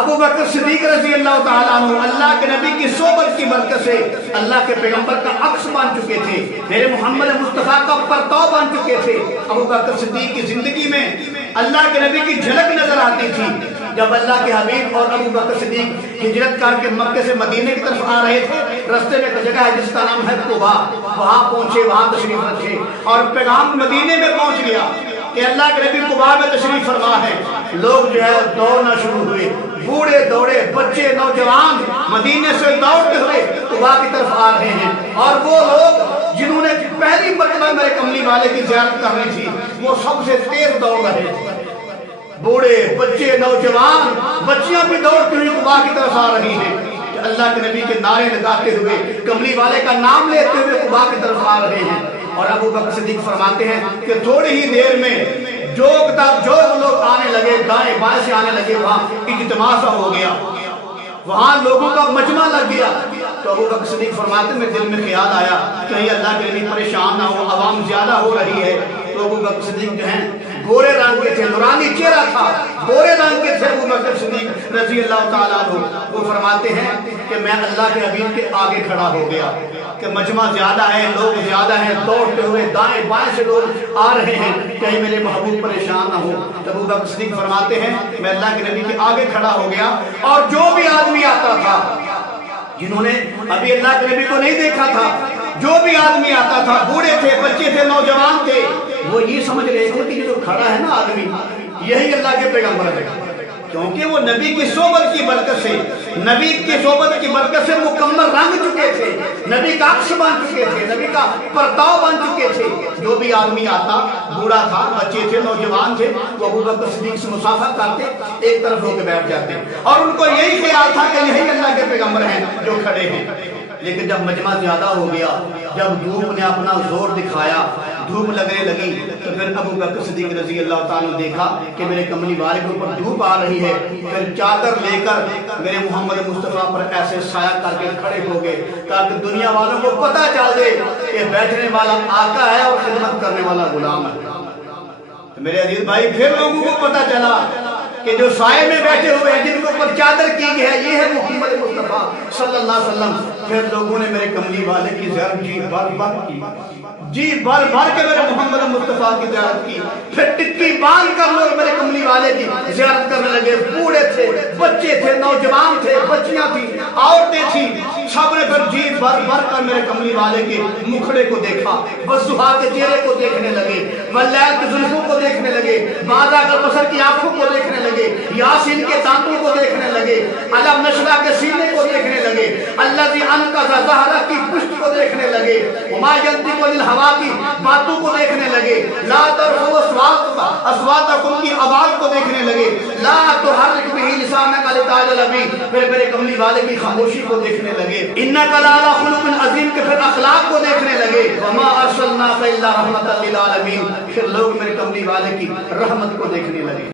ابو بکر صدیق رضی اللہ تعالیٰ عنہ اللہ کے نبی کی صحبت کی برکت سے اللہ کے پیغمبر کا عکس بن چکے تھے، میرے محمد مصطفیٰ کا پرتو بن چکے تھے۔ ابو بکر صدیق کی زندگی میں اللہ کے نبی کی جھلک نظر آتی تھی۔ جب اللہ کے حبیب اور ابو بکر صدیق ہجرت کر کے مکے سے مدینے کی طرف آ رہے تھے، رستے میں ایک جگہ ہے جس کا نام ہے قباء، وہاں پہنچے، وہاں تشریف رکھے اور پیغام مدینے میں پہنچ گیا کہ اللہ کے نبی قباء میں تشریف فرما ہے۔ لوگ جو ہے دوڑنا شروع ہوئے، بوڑھے دوڑے، بچے، نوجوان مدینے سے دوڑتے ہوئے قباء کی طرف آ رہے ہیں، اور وہ لوگ جنہوں نے پہلی مرتبہ میرے کملی والے کی زیارت کرنی تھی وہ سب سے تیز دوڑ رہے تھے۔ بوڑھے، بچے، نوجوان، بچیاں بھی دوڑتی ہوئی قباء کی طرف آ رہی ہیں کہ اللہ کے نبی کے نعرے لگاتے ہوئے، کملی والے کا نام لیتے ہوئے قباء کی طرف آ رہے ہیں۔ اور ابو بکر صدیق فرماتے ہیں کہ تھوڑی ہی دیر میں جو لوگ آنے لگے، دائیں بائیں سے آنے لگے، وہاں اجتماع سا ہو گیا، وہاں لوگوں کا مجمع لگ گیا۔ تو ابو بکر صدیق فرماتے ہیں میرے دل میں خیال آیا کہیں اللہ کے نبی پریشان نہ ہو، عوام زیادہ ہو رہی ہے۔ تو ابو بکر صدیق جو ہیں گورے رنگ کے تھے، نورانی چہرہ تھا، گورے رنگ کے تھے ابو بکر صدیق رضی اللہ تعالیٰ عنہ۔ وہ فرماتے ہیں کہ میں اللہ کے حبیب کے آگے کھڑا ہو گیا کہ مجمع زیادہ ہے، لوگ زیادہ ہیں، دوڑتے ہوئے دائیں بائیں سے لوگ آ رہے ہیں، کہیں میرے محبوب پریشان نہ ہو۔ تو ابو بکر صدیق فرماتے ہیں میں اللہ کے نبی کے آگے کھڑا ہو گیا، اور جو بھی آدمی آتا تھا، جنہوں نے ابھی اللہ کے نبی کو نہیں دیکھا تھا، جو بھی آدمی آتا تھا، بوڑھے تھے، بچے تھے، نوجوان تھے، وہ یہ سمجھ رہے تھے کہ یہ جو کھڑا ہے نا آدمی، یہی اللہ کے پیغمبر ہے، کیونکہ وہ نبی کی صحبت کی برکت سے، نبی کی صحبت کی برکت سے مکمل رنگ چکے تھے، نبی کا عکس بن چکے تھے، نبی کا پرتاؤ بن چکے تھے۔ جو بھی آدمی آتا، بوڑھا تھا، بچے تھے، نوجوان تھے، وہ ابو بکر صدیق سے مصافحہ کرتے، ایک طرف ہو کے بیٹھ جاتے، اور ان کو یہی خیال تھا کہ یہی اللہ کے پیغمبر ہیں جو کھڑے ہیں۔ لیکن جب مجمع زیادہ ہو گیا، جب دھوپ نے اپنا زور دکھایا، دھوپ لگنے لگی، تو پھر ابو بکر صدیق رضی اللہ تعالیٰ نے دیکھا کہ میرے کملی والے کے اوپر دھوپ آ رہی ہے، پھر چادر لے کر میرے محمد مصطفیٰ پر ایسے سایہ کر کے کھڑے ہو گئے تاکہ دنیا والوں کو پتہ چل دے کہ بیٹھنے والا آقا ہے اور خدمت کرنے والا غلام ہے۔ میرے عزیز بھائی، پھر لوگوں کو پتہ چلا کہ جو سائے میں بیٹھے ہوئے ہیں، جن کے اوپر چادر کی گئی ہے، یہ ہے محمد مصطفیٰ صلی اللہ علیہ وسلم۔ پھر لوگوں نے میرے کملی والے کی زیارت جی بھر بھر کی، جی بھر بھر کے میرے محمد مصطفیٰ کی زیارت کی، پھر ٹکی باندھ کر لوگ میرے کملی والے کی زیارت کرنے لگے۔ بوڑھے تھے، بچے تھے، نوجوان تھے، بچیاں تھیں، عورتیں تھیں، سب نے پھر جی بھر بھر کر میرے کملی والے کے مکھڑے کو دیکھا، والضحیٰ کے چہرے کو دیکھنے لگے، واللیل کی زلفوں کو دیکھنے لگے، بادہ کا بصر کی آنکھوں کو دیکھنے لگے، یاسین کے دانتوں کو دیکھنے لگے، علم نشرہ کے سینے کو دیکھنے لگے، الذی انقذ ظہرہ کی پشت کو دیکھنے لگے، وما ینطق عن الہویٰ کی باتوں کو دیکھنے لگے، لا ترفعوا اصواتکم کی آواز کو دیکھنے لگے، لا تحرک بہ لسانک لتعجل بہ، پھر میرے کملی والے کی خاموشی کو دیکھنے لگے، انک لعلی خلق عظیم کے پھر اخلاق کو دیکھنے لگے، وما ارسلناک الا رحمۃ للعالمین، پھر لوگ میرے کملی والے کی رحمت کو دیکھنے لگے۔